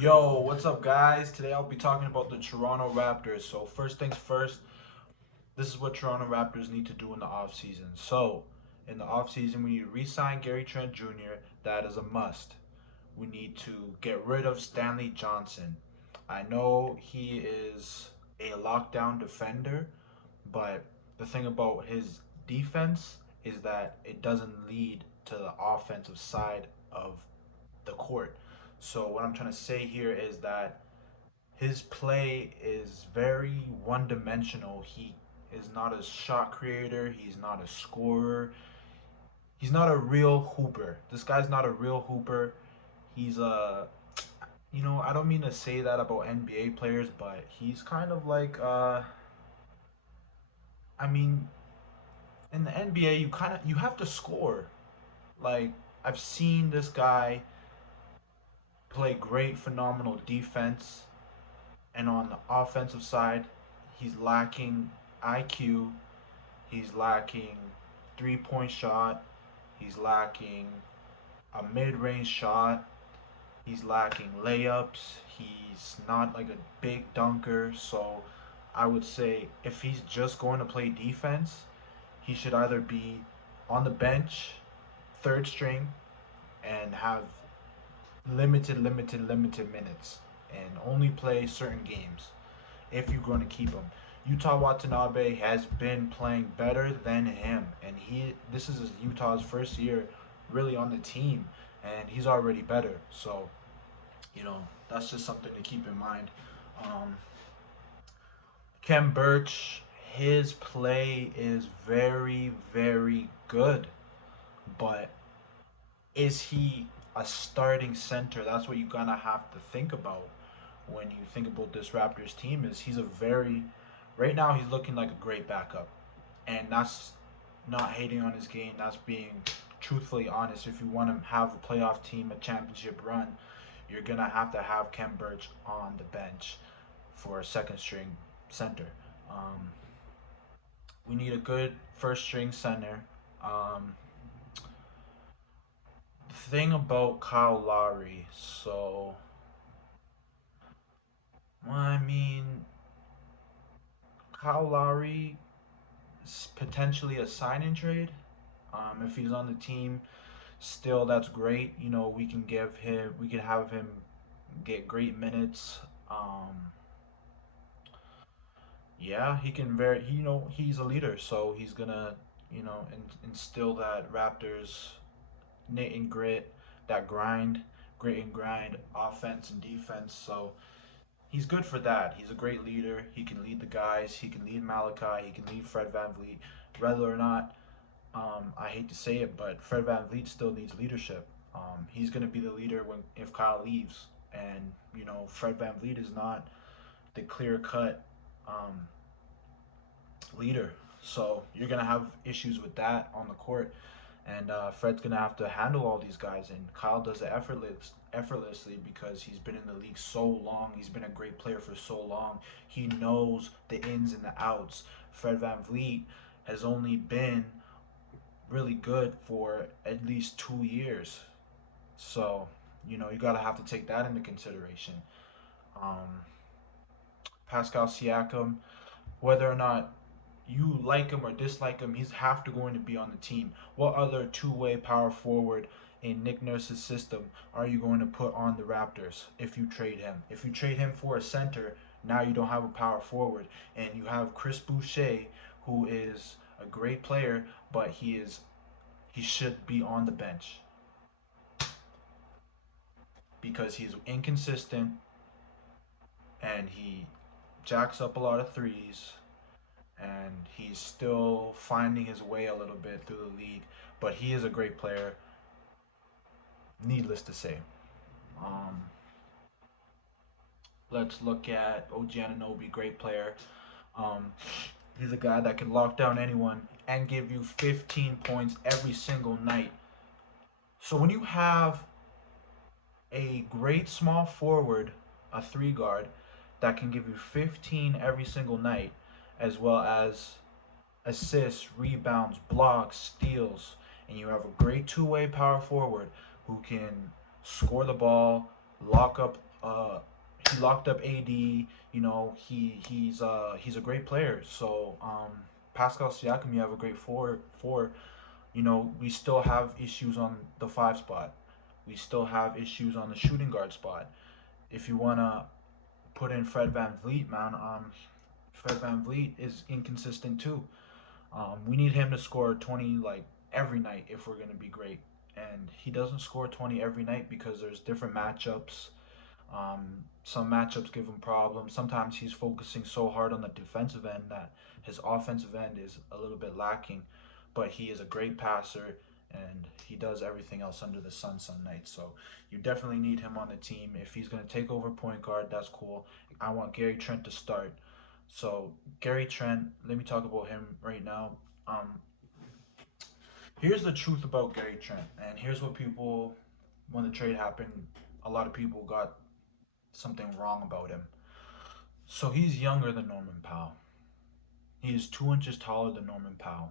Yo, what's up, guys? Today I'll be talking about the Toronto Raptors. So, first things first, this is what Toronto Raptors need to do in the offseason. So, in the offseason, we need to re sign Gary Trent Jr., that is a must. We need to get rid of Stanley Johnson. I know he is a lockdown defender, but the thing about his defense is that it doesn't lead to the offensive side of the court. So what I'm trying to say here is that his play is very one-dimensional. He is not a shot creator. He's not a scorer. He's not a real hooper. This guy's not a real hooper. He's I don't mean to say that about NBA players, but he's kind of like I mean, in the NBA you have to score. Like, I've seen this guy play great phenomenal defense, and on the offensive side, he's lacking IQ, he's lacking 3-point shot, he's lacking a mid-range shot, he's lacking layups, he's not like a big dunker. So I would say if he's just going to play defense, he should either be on the bench, third string, and have limited minutes and only play certain games if you're going to keep him. Utah Watanabe has been playing better than him, and this is Utah's first year really on the team, and he's already better. So that's just something to keep in mind. Um, Kem Birch, his play is very good, but is he a starting center? That's what you're gonna have to think about when you think about this Raptors team. Is he's a very right now he's looking like a great backup, and that's not hating on his game. That's being truthfully honest. If you want to have a playoff team, a championship run, you're gonna have to have Kem Birch on the bench for a second string center. Um, we need a good first string center. Um, the thing about Kyle Lowry, so I mean, Kyle Lowry is potentially a sign and trade. If he's on the team, still that's great. We can have him get great minutes. Yeah, he can he's a leader, so he's gonna instill that Raptors knit and grit, that grit and grind, offense and defense. So he's good for that. He's a great leader. He can lead the guys. He can lead Malachi. He can lead Fred VanVleet. Whether or not, I hate to say it, but Fred VanVleet still needs leadership. He's going to be the leader if Kyle leaves. And, Fred VanVleet is not the clear cut um, leader. So you're going to have issues with that on the court. And Fred's gonna have to handle all these guys, and Kyle does it effortlessly because he's been in the league so long. He's been a great player for so long. He knows the ins and the outs. Fred VanVleet has only been really good for at least 2 years, so you gotta have to take that into consideration. Um, Pascal Siakam, whether or not you like him or dislike him, he's have to going to be on the team. What other two-way power forward in Nick Nurse's system are you going to put on the Raptors if you trade him? If you trade him for a center, now you don't have a power forward, and you have Chris Boucher, who is a great player, but he should be on the bench because he's inconsistent and he jacks up a lot of threes, and he's still finding his way a little bit through the league. But he is a great player, needless to say. Um, let's look at OG Anunoby, great player. Um, he's a guy that can lock down anyone and give you 15 points every single night. So when you have a great small forward, a three guard, that can give you 15 every single night, as well as assists, rebounds, blocks, steals, and you have a great two-way power forward who can score the ball, lock up Uh, he locked up AD. You know, he's a great player. So Pascal Siakam, you have a great four. You know, we still have issues on the five spot. We still have issues on the shooting guard spot. If you wanna put in Fred Van Vliet, man, Fred Van Vliet is inconsistent too. We need him to score 20 like every night if we're gonna be great. And he doesn't score 20 every night because there's different matchups. Some matchups give him problems. Sometimes he's focusing so hard on the defensive end that his offensive end is a little bit lacking. But he is a great passer and he does everything else under the sun some nights. So you definitely need him on the team. If he's going to take over point guard, that's cool. I want Gary Trent to start. So Gary Trent, let me talk about him right now. Um, Here's the truth about Gary Trent, and here's what people, when the trade happened, a lot of people got something wrong about him. So he's younger than Norman Powell. He is 2 inches taller than Norman Powell.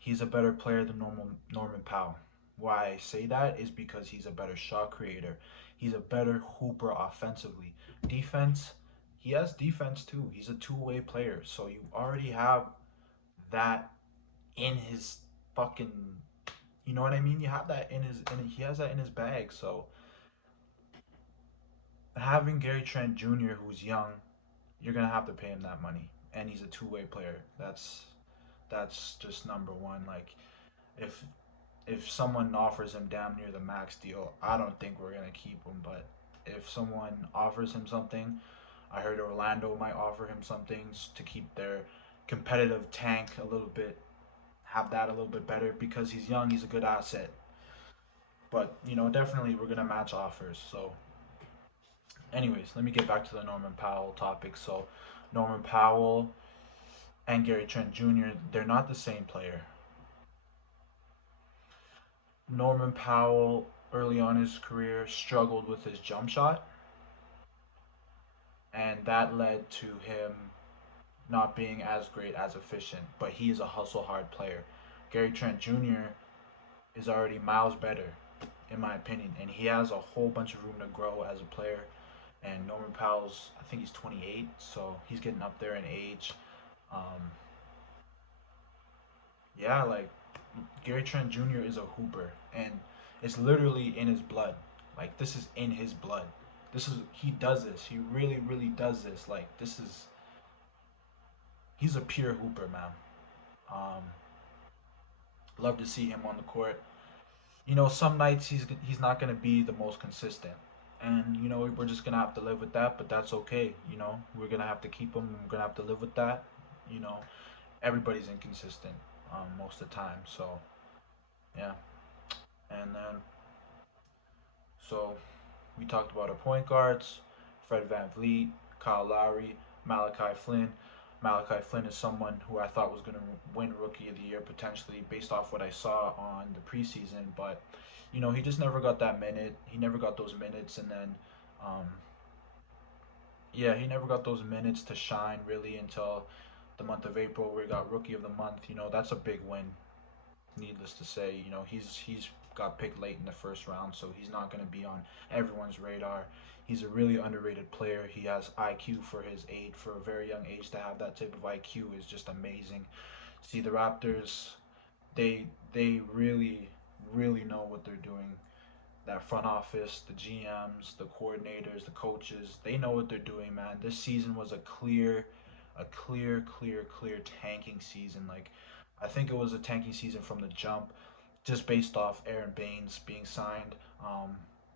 He's a better player than Norman Powell. Why I say that is because he's a better shot creator. He's a better hooper offensively. Defense, he has defense too. He's a two-way player. So you already have that in his fucking, you know what I mean? You have that in his, and he has that in his bag. So having Gary Trent Jr., who's young, you're gonna have to pay him that money, and he's a two-way player. That's just number one. Like if someone offers him damn near the max deal, I don't think we're gonna keep him. But if someone offers him something, I heard Orlando might offer him something to keep their competitive tank a little bit, have that a little bit better because he's young. He's a good asset. But you know, definitely we're gonna match offers. So, anyways, let me get back to the Norman Powell topic. So, Norman Powell and Gary Trent Jr., they're not the same player. Norman Powell, early on in his career, struggled with his jump shot, and that led to him not being as great as efficient. But he is a hustle hard player. Gary Trent Jr. is already miles better, in my opinion, and he has a whole bunch of room to grow as a player. And Norman Powell's, I think he's 28, so he's getting up there in age. Um, yeah, like Gary Trent Jr. is a hooper, and it's literally in his blood. Like this is in his blood. This is he does this. He really, really does this. Like this is he's a pure hooper, man. Um, love to see him on the court. You know, some nights he's not gonna be the most consistent, and you know we're just gonna have to live with that. But that's okay. You know, we're gonna have to keep him. We're gonna have to live with that. You know, everybody's inconsistent most of the time. So yeah, and then so we talked about our point guards, Fred Van Vliet, Kyle Lowry, Malachi Flynn. Malachi Flynn is someone who I thought was going to win Rookie of the Year potentially based off what I saw on the preseason, but you know he just never got that minute. He never got those minutes, and then um, yeah, he never got those minutes to shine really until the month of April where he got Rookie of the Month. You know that's a big win, needless to say. You know, he's got picked late in the first round, so he's not going to be on everyone's radar. He's a really underrated player. He has IQ for his age, for a very young age. To have that type of IQ is just amazing. See, the Raptors, they really really know what they're doing. That front office, the GMs, the coordinators, the coaches, they know what they're doing, man. This season was a clear tanking season. Like, I think it was a tanking season from the jump, just based off Aaron Baines being signed.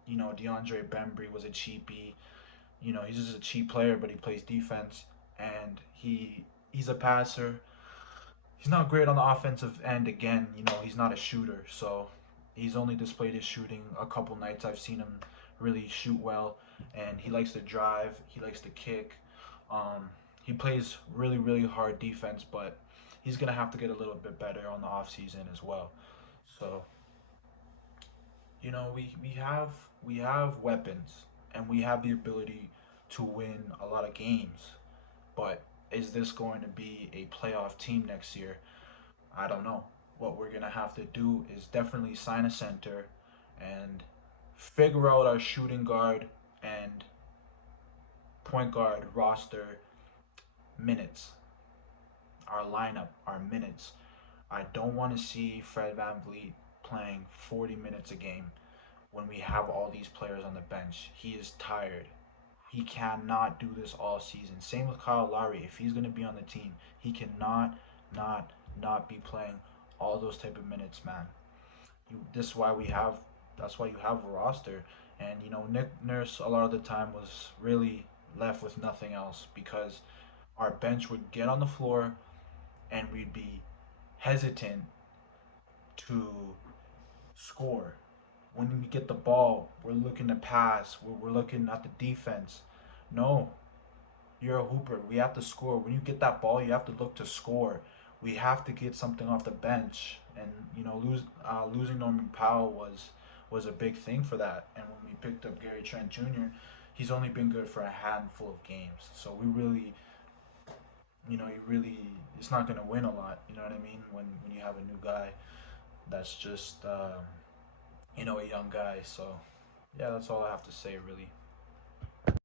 You know, DeAndre Bembry was a cheapie. You know, he's just a cheap player, but he plays defense, and he's a passer. He's not great on the offensive end. Again, you know, he's not a shooter, so he's only displayed his shooting a couple nights. I've seen him really shoot well, and he likes to drive. He likes to kick. He plays really, really hard defense, but he's gonna have to get a little bit better on the off season as well. So you know, we have weapons, and we have the ability to win a lot of games. But is this going to be a playoff team next year? I don't know. What we're gonna have to do is definitely sign a center and figure out our shooting guard and point guard roster minutes, our lineup, our minutes. I don't want to see Fred Van Vliet playing 40 minutes a game when we have all these players on the bench. He is tired. He cannot do this all season. Same with Kyle Lowry. If he's going to be on the team, he cannot not not be playing all those type of minutes, man. This is why we have. That's why you have a roster. And Nick Nurse a lot of the time was really left with nothing else because our bench would get on the floor and we'd be hesitant to score. When we get the ball, we're looking to pass. We're looking at the defense. No, you're a hooper. We have to score. When you get that ball, you have to look to score. We have to get something off the bench, and losing Norman Powell was a big thing for that. And when we picked up Gary Trent Jr., he's only been good for a handful of games. So we really, you really, it's not gonna win a lot. You know what I mean? When you have a new guy that's just a young guy. So yeah, that's all I have to say really.